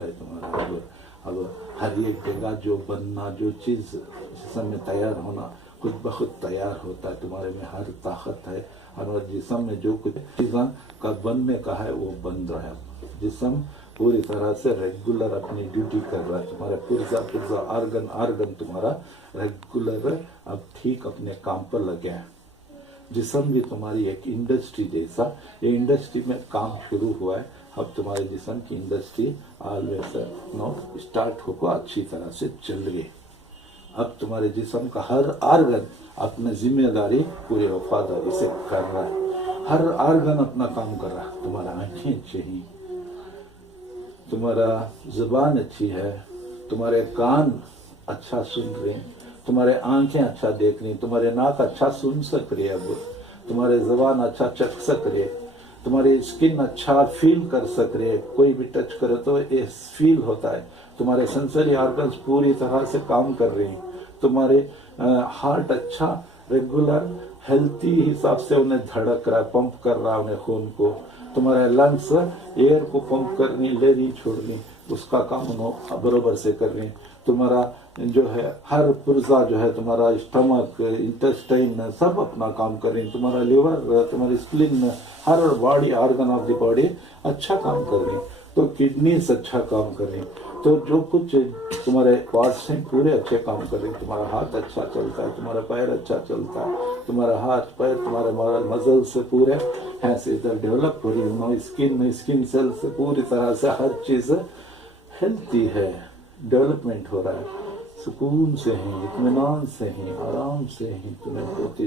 है तुम्हारा। अब हर एक जगह जो बनना, जो चीज़ जिसम में तैयार होना खुद ब खुद तैयार होता है। तुम्हारे में हर ताकत है और जिसम में जो कुछ चीज़ों का बनने का है वो बन रहा है। जिसम पूरी तरह से रेगुलर अपनी ड्यूटी कर रहा है। तुम्हारे पुर्जा आर्गन तुम्हारा रेगुलर अब ठीक अपने काम पर लगे हैं। जिसम भी तुम्हारी एक इंडस्ट्री जैसा, ये इंडस्ट्री में काम शुरू हुआ है। अब तुम्हारे जिसम की इंडस्ट्री ऑलवेज नो स्टार्ट होकर अच्छी तरह से चल रही। अब तुम्हारे जिसम का हर आर्गन अपनी जिम्मेदारी पूरे वफादारी से कर रहा है। हर आर्गन अपना काम कर रहा है। तुम्हारा आंखें अच्छी हैं, तुम्हारा जुबान अच्छी है, तुम्हारे कान अच्छा सुन रहे हैं, तुम्हारे आंखें अच्छा देख रही, तुम्हारे नाक अच्छा सुन सक रही है, अब तुम्हारे जुबान अच्छा चख सक रही है, तुम्हारी स्किन अच्छा फील कर सक रही है। कोई भी टच करे तो ये फील होता है। तुम्हारे सेंसरी ऑर्गन्स पूरी तरह से काम कर रही हैं। तुम्हारे हार्ट अच्छा रेगुलर हेल्थी हिसाब से उन्हें धड़क रहा है, पंप कर रहा है उन्हें खून को। तुम्हारे लंग्स एयर को पंप करनी, लेनी छोड़नी, उसका काम उन्होंने बरोबर से कर रही। तुम्हारा जो है हर पुर्जा जो है, तुम्हारा स्टमक, इंटेस्टाइन सब अपना काम कर रही। तुम्हारा लिवर, तुम्हारी स्प्लिन, हर body organ of the body अच्छा काम कर रही। तो किडनीज अच्छा काम कर रही। तो जो कुछ तुम्हारे पार्ट्स हैं पूरे अच्छे काम कर रही। तुम्हारा हाथ अच्छा चलता है, तुम्हारा पैर अच्छा चलता है, तुम्हारा हाथ पैर, तुम्हारे मसल से पूरे हैं से इधर डेवलप हो रही। स्किन सेल से पूरी तरह से हर चीज हेल्थी है, डेवलपमेंट हो रहा है। सुकून से हैं, इत्मीनान से हैं, आराम से हैं, तुम्हें बहुत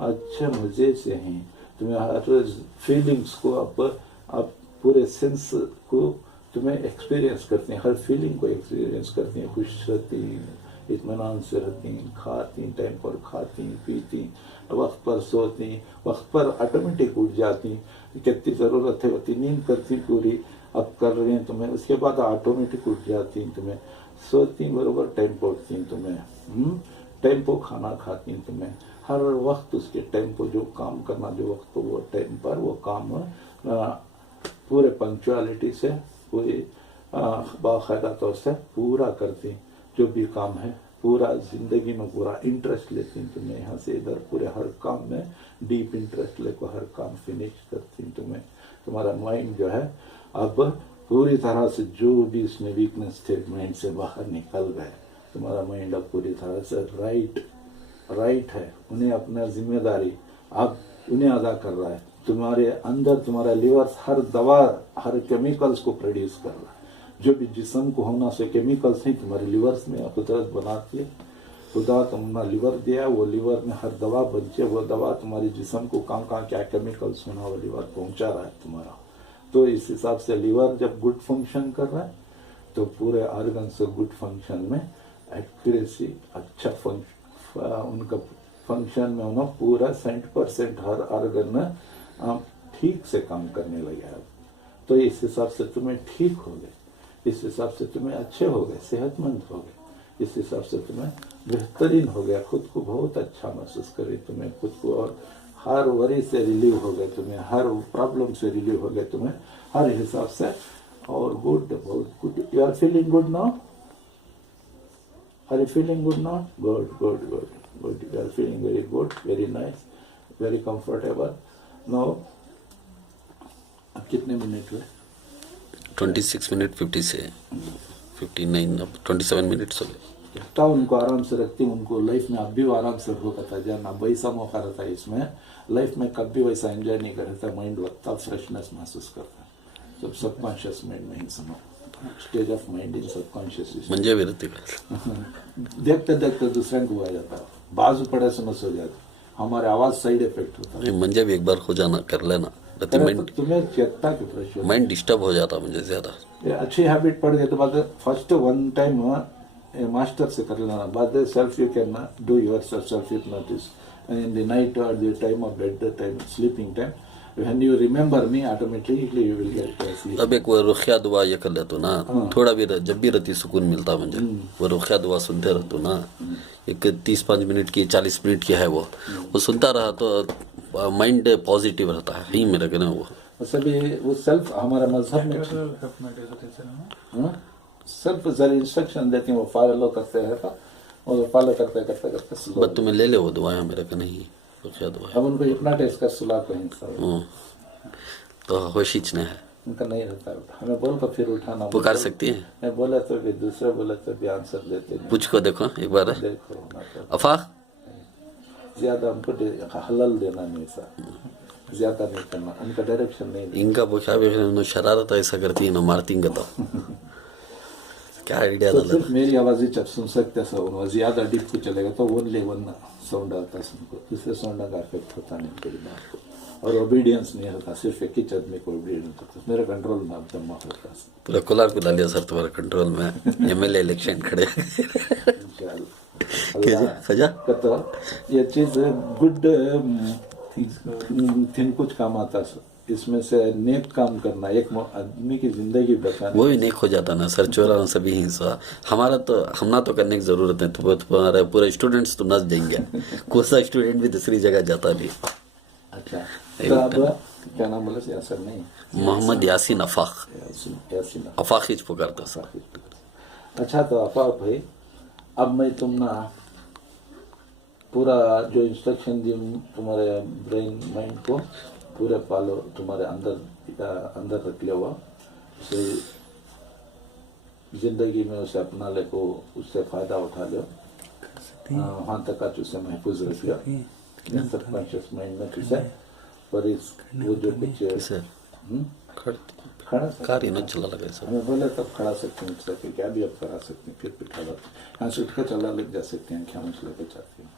अच्छे मजे से हैं। तुम्हें हर फीलिंग्स को आप पूरे सेंस को तुम्हें एक्सपीरियंस करते हैं, हर फीलिंग को एक्सपीरियंस करती हैं। खुश रहती, इत्मीनान से रहती, खाती टाइम पर, खाती पीती, वक्त पर सोती, वक्त पर ऑटोमेटिक उठ जाती। कितनी ज़रूरत है उतनी नींद करती पूरी, अब कर रही हैं तुम्हें, उसके बाद ऑटोमेटिक उठ जाती तुम्हें, सोती बरोबर टाइम पर उठती तुम्हें, टाइम पर खाना खाती तुम्हें, हर वक्त उसके टाइम पर जो काम करना, जो वक्त पर वो टाइम पर वो काम पूरे पंक्चुअलिटी से, पूरी बाकायदा तौर से पूरा करती। जो भी काम है पूरा जिंदगी में पूरा इंटरेस्ट लेती तुम्हें, यहाँ से इधर पूरे हर काम में डीप इंटरेस्ट लेकर हर काम फिनिश करती तुम्हें। तुम्हारा माइंड जो है अब पूरी तरह से जो भी इसमें वीकनेस थे माइंड से बाहर निकल गए। तुम्हारा माइंड अब पूरी तरह से राइट है, उन्हें अपना जिम्मेदारी अब उन्हें अदा कर रहा है। तुम्हारे अंदर तुम्हारा लिवर हर दवा, हर केमिकल्स को प्रोड्यूस कर रहा है। जो भी जिस्म को होना से केमिकल्स नहीं तुम्हारे लिवर्स में कुदरत बनाती है। खुदा तुमने लिवर दिया, वो लिवर में हर दवा बनती है। वो दवा तुम्हारे जिस्म को कहाँ क्या केमिकल्स होना वो लिवर पहुंचा रहा है तुम्हारा। तो इस हिसाब से लिवर जब गुड फंक्शन कर रहा है तो पूरे ऑर्गन से गुड फंक्शन में एक्यूरेसी अच्छा उनका फंक्शन में होना पूरा 100% हर ऑर्गन ठीक से काम करने लगे। अब तो इस हिसाब से तुम्हें ठीक हो गए, इस हिसाब से तुम्हें अच्छे हो गए, सेहतमंद हो गए, इस हिसाब से तुम्हें बेहतरीन हो गया, खुद को बहुत अच्छा महसूस करे तुम्हें, खुद को और हर वरी से रिलीव हो गए तुम्हें, हर प्रॉब्लम से रिलीव हो गए तुम्हें, हर हिसाब से। और गुड, बहुत good, you are feeling good now, are you feeling good now? Good good good good, you are feeling very good, very nice, very comfortable now. अब कितने मिनट हुए? 26 मिनट 50 से 59, अब 27 मिनट्स हो गए। रखता उनको आराम से रखती, उनको लाइफ में अब भी आराम से होगा था जाना। वैसा मौका रहता है इसमें, लाइफ में कभी वैसा एंजॉय नहीं करता, माइंड लगता फ्रेशनेस महसूस करता है। जब सबकॉन्शियस माइंड में ही सुनो, stage of mind in subconscious मंजे भी रहते देखते देखते दूसरे को आ जाता है, बाजू पड़े से मस हो जाती, हमारे आवाज साइड इफेक्ट होता है। मंजे भी एक बार हो जाना, कर लेना, तो तुम्हें चेता कि फ्रेश हो, माइंड डिस्टर्ब हो जाता मुझे ज्यादा। अच्छी हैबिट पड़ गई तो बाद फर्स्ट वन टाइम मास्टर से कर लेना, बाद self you can do yourself hypnotise in the night और the time of bed time, sleeping time, when you remember me automatically you will get sleep. अब एक वो रुखिया दुआ ये कर लेते ना, थोड़ा भी जब भी रहती सुकून मिलता मुझे, वो रुखिया दुआ सुनते रहते ना, एक 30-5 मिनट की 40 मिनट की है वो सुनता रहा तो माइंड पॉजिटिव रहता है ही मेरा कहना। वो वैसे भी वो सेल्फ हमारे मजहब में सेल्फ जरा इंस्ट्रक्शन देती हैं, वो फॉलो करते हैं का, और फॉलो करते करते करते स्लो। बस तुम्हें ले ले वो दुआएं मेरे को नहीं वो क्या दुआ अब उनको हिप्नोटाइज कर सुला को हिंसा तो होशिच ने है उनका नहीं रहता है, हमें बोल कर फिर उठाना। पुकार सकती है मैं बोले तो भी दूसरे बोले तो भी आंसर देते नहीं। पूछ को देखो एक बार देखो ना तो अफा ज्यादा हमको हलल देना नहीं सा, ज्यादा नहीं करना, उनका डायरेक्शन नहीं देना। इनका वो शरारत ऐसा करती है ना मारती तो क्या आइडिया तो डाला सिर्फ मेरी आवाज ही जब सुन सकते सब, ज्यादा डीप को चलेगा तो ओनली वन साउंड आता है सुनको, दूसरे साउंड का इफेक्ट होता नहीं मेरी बात को, और ओबीडियंस नहीं होता, सिर्फ एक ही आदमी को ओबीडियंस होता, मेरे कंट्रोल में अब जमा होता है। पूरा कोलार को डालिया सर तुम्हारे कंट्रोल में एमएलए इलेक्शन खड़े खजा तो ये चीज गुड थिंग कुछ काम आता है, इसमें से नेक काम करना, एक आदमी की जिंदगी बचाना, वो भी नेक हो जाता ना सर। चोरा सभी हिंसा हमारा तो हमना तो करने की जरूरत है, तुम्हारा पूरे स्टूडेंट्स तो नस देंगे कोई सा स्टूडेंट भी दूसरी जगह जाता नहीं। अच्छा तो अब क्या नाम बोले से असर नहीं, मोहम्मद यासीन अफाक यासीन अफाक ही पुकारता सर। अच्छा तो अफाक भाई, अब मैं तुम ना पूरा जो इंस्ट्रक्शन दी तुम्हारे ब्रेन माइंड को पूरे फॉलो, तुम्हारे अंदर रख लिया हुआ, उसे जिंदगी में उसे अपना ले को, उससे फायदा उठा लो, वहाँ तक आज उसे महफूज रख लिया सबकॉन्शियस माइंड में तुझे, पर इस वो जो कुछ खड़ा कार्य न चला लगा सब हमें बोले तब खड़ा सकते हैं, सके क्या भी अब करा सकते हैं, फिर खड़ा यहाँ से उठ कर चला लग जा सकते हैं, क्या मुझे लेकर चाहती हूँ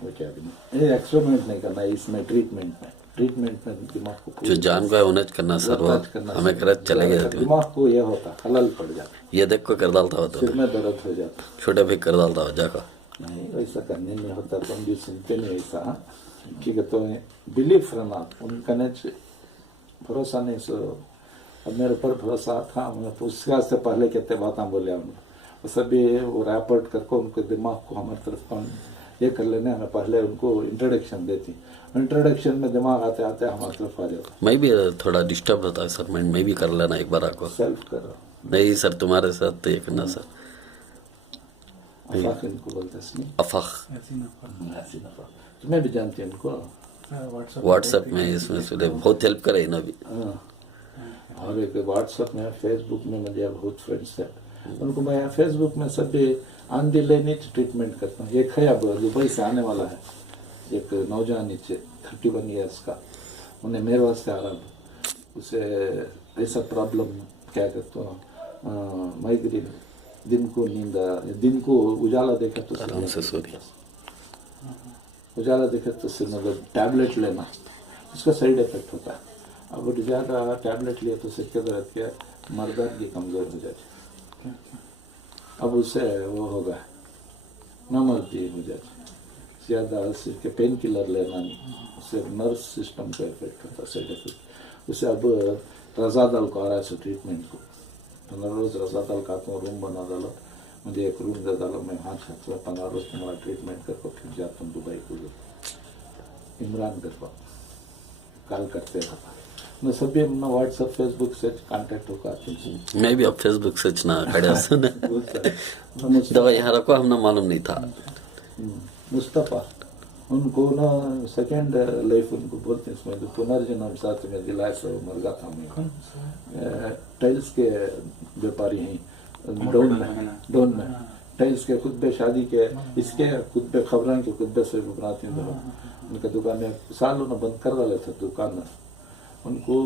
वो क्या भी नहीं, ये एक्सपेरिमेंट नहीं करना है इसमें, ट्रीटमेंट में दिमाग को जो जान को है उन्हें करना सर, वो हमें कर चले गए दिमाग को ये होता हलल पड़ जाता, ये देख को कर डालता हो सिर में दर्द हो जाता, छोटे भी कर डालता हो जाकर नहीं वैसा करने नहीं होता, तुम भी सुनते नहीं वैसा, ठीक है तो बिलीफ रहना, उनका भरोसा नहीं सो, अब मेरे ऊपर भरोसा था, मैं उसका से पहले कितने बातें बोले उनको, वो सभी वो रैपर्ट करके उनको दिमाग को हमारी तरफ ये कर लेने, हमें पहले उनको इंट्रोडक्शन देती, इंट्रोडक्शन में दिमाग आते आते हमारी तरफ आ जाता। मैं भी थोड़ा डिस्टर्ब होता है सर, मैं भी कर लेना एक बार आपको सेल्फ करो नहीं सर, तुम्हारे साथ तो ये करना सर। अफाक इनको बोलते हैं अफाक यासीन अफाक, तुम्हें भी जानती है उनको, व्हाट्सएप में इसमें से बहुत हेल्प करे ना भी, और एक व्हाट्सएप में फेसबुक में मेरे बहुत फ्रेंड्स है, उनको मैं फेसबुक में सभी ऑन द लाइन ट्रीटमेंट करता हूँ। एक है अब दुबई से आने वाला है, एक नौजवान नीचे 31 ईयर्स का, उन्हें मेरे वास्ते आ रहा, उसे ऐसा प्रॉब्लम क्या कहते हो माइग्रेन, दिन को उजाला देखा तो आराम से सो दिया, उजाला देखा तो सिर मतलब टैबलेट लेना, उसका साइड इफेक्ट होता है, अब ज़्यादा टैबलेट लिया तो सिर के दर्द के मर्दानगी कमज़ोर हो जाती, अब उससे वो होगा नामर्दी हो जाती, ज़्यादा सिर के पेन किलर लेना नहीं, उससे नर्व सिस्टम का इफेक्ट होता है, साइड इफेक्ट। उससे अब रज़ादल को आ रहा है ट्रीटमेंट को, तो मैं रोज़ रज़ादल खाता हूँ, रूम बना डालो, मुझे एक रूम दे डालो, मैं 15 रोज़ तुम्हारा ट्रीटमेंट करके फिर जाता हूँ दुबई को, इमरान कर कॉल करते रहता, मैं सभी अपना व्हाट्सएप फेसबुक से कांटेक्ट होगा तुमसे, मैं भी अब फेसबुक से ना खड़े सुने दवा यहाँ रखो, हमने मालूम नहीं था। मुस्तफ़ा उनको ना सेकेंड लाइफ उनको बोलते हैं, इसमें पुनर्जन्म साथ में दिलाए से मर गया था मैं, टाइल्स के व्यापारी हैं डोन में टाइल्स के खुतबे शादी के इसके खुतबे खबरें के खुतबे से बनाते हैं, उनका दुकान में साल उन्होंने बंद कर डाले थे दुकान में, उनको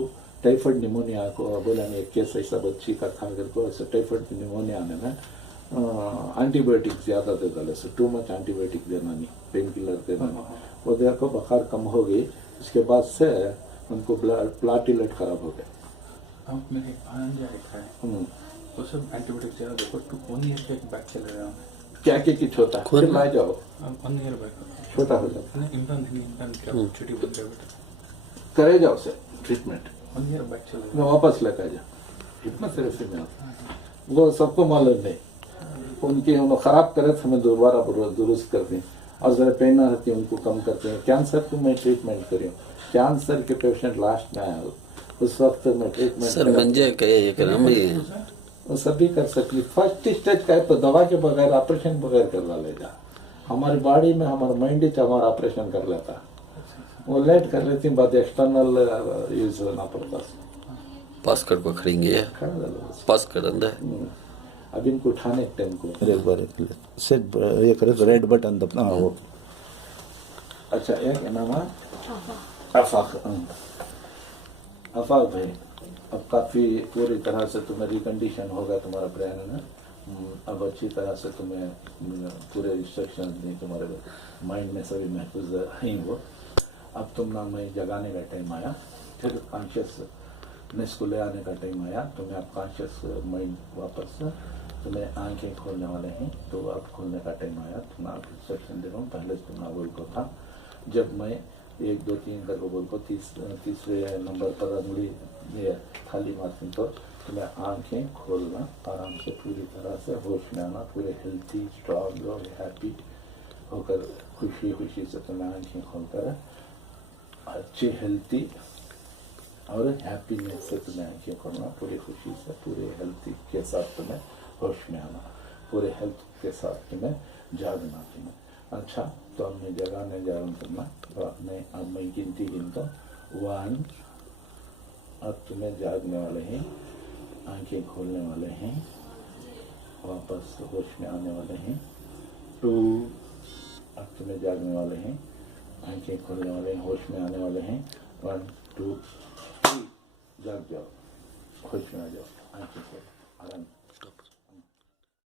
टाइफाइड निमोनिया को बोला नहीं, एक केस ऐसा बच्ची का था अगर को ऐसा टाइफाइड निमोनिया आने में एंटीबायोटिक ज़्यादा दे डाले, से टू मच एंटीबायोटिक देना नहीं, पेन किलर देना नहीं, वो देखो बुखार कम हो गई, उसके बाद से उनको प्लाटिलेट खराब हो गया। मेरे एक भांजा है वो सब एंटीबायोटिक ज़्यादा देखो, 1 ईयर का एक बैक चल रहा है, क्या छोटा फिर ला जाओ, 1 ईयर बैक छोटा हो जाता, इमरान छुट्टी बंद कर बेटा करे जाओ से ट्रीटमेंट, 1 ईयर बैक चल रहा मैं वापस लेकर जा, इतना थेरेपी में आता, वो सबको मालूम नहीं, उनकी उन्होंने ख़राब करे थे, मैं दोबारा दुरुस्त कर दी, और जरा पेन रहती है उनको कम करते हैं। कैंसर को मैं ट्रीटमेंट करी हूँ, कैंसर के पेशेंट लास्ट में आया उस वक्त मैं ट्रीटमेंट सर म्हणजे काय एक ना मी वो सभी कर सकती। फर्स्ट स्टेज का है तो दवा के बगैर ऑपरेशन बगैर करवा लेगा। हमारी बॉडी में हमारा माइंड ही हमारा ऑपरेशन कर लेता, वो लेट कर लेती बाद एक्सटर्नल यूज होना पड़ता। पास कर को खड़ेंगे पास कर अंदर अब इनको उठाने के टाइम को एक बार सेट ये करे रेड बटन दबना हो। अच्छा एक नाम है अफाक अफाक भाई, अब काफ़ी पूरी तरह से तुम्हें रिकंडीशन होगा तुम्हारा ब्रेन है ना। अब अच्छी तरह से तुम्हें पूरे इंस्ट्रक्शन दी, तुम्हारे माइंड में सभी महफूज हैं वो। अब तुम ना मैं जगाने का टाइम आया, फिर कॉन्शियसनेस को ले आने का टाइम आया, तुम्हें अब कॉन्शियस माइंड वापस तुम्हें आंखें खोलने वाले हैं। तो अब खोलने का टाइम आया, तुम आप इंस्ट्रक्शन दे रहा हूँ। पहले तुम बोल को था, जब मैं 1 2 3 करके बोल को तीसरे नंबर पर उंगली ये थाली मारती तो तुम्हें आंखें खोलना, आराम से पूरी तरह से होश में आना, पूरे हेल्थी स्ट्रॉन्ग और हैप्पी होकर खुशी खुशी से तुम्हें आंखें खोलकर अच्छी हेल्थी और हैप्पीनेस से तुम्हें आंखें खोलना, पूरी खुशी से पूरे हेल्थी के साथ तुम्हें होश में आना, पूरे हेल्थ के साथ तुम्हें जागना तुम्हें। अच्छा तो अब मैं जगाने जा रहा हूँ तुम्हें, अब मैं गिनती गिनता 1, अब तुम्हें जागने वाले हैं, आंखें खोलने वाले हैं, वापस होश में आने वाले हैं। 2, अब तुम्हें जागने वाले हैं, आंखें खोलने वाले हैं, होश में आने वाले हैं। 1 2 3 जाग जाओ, होश में आ जाओ, आंखें खोलो आराम।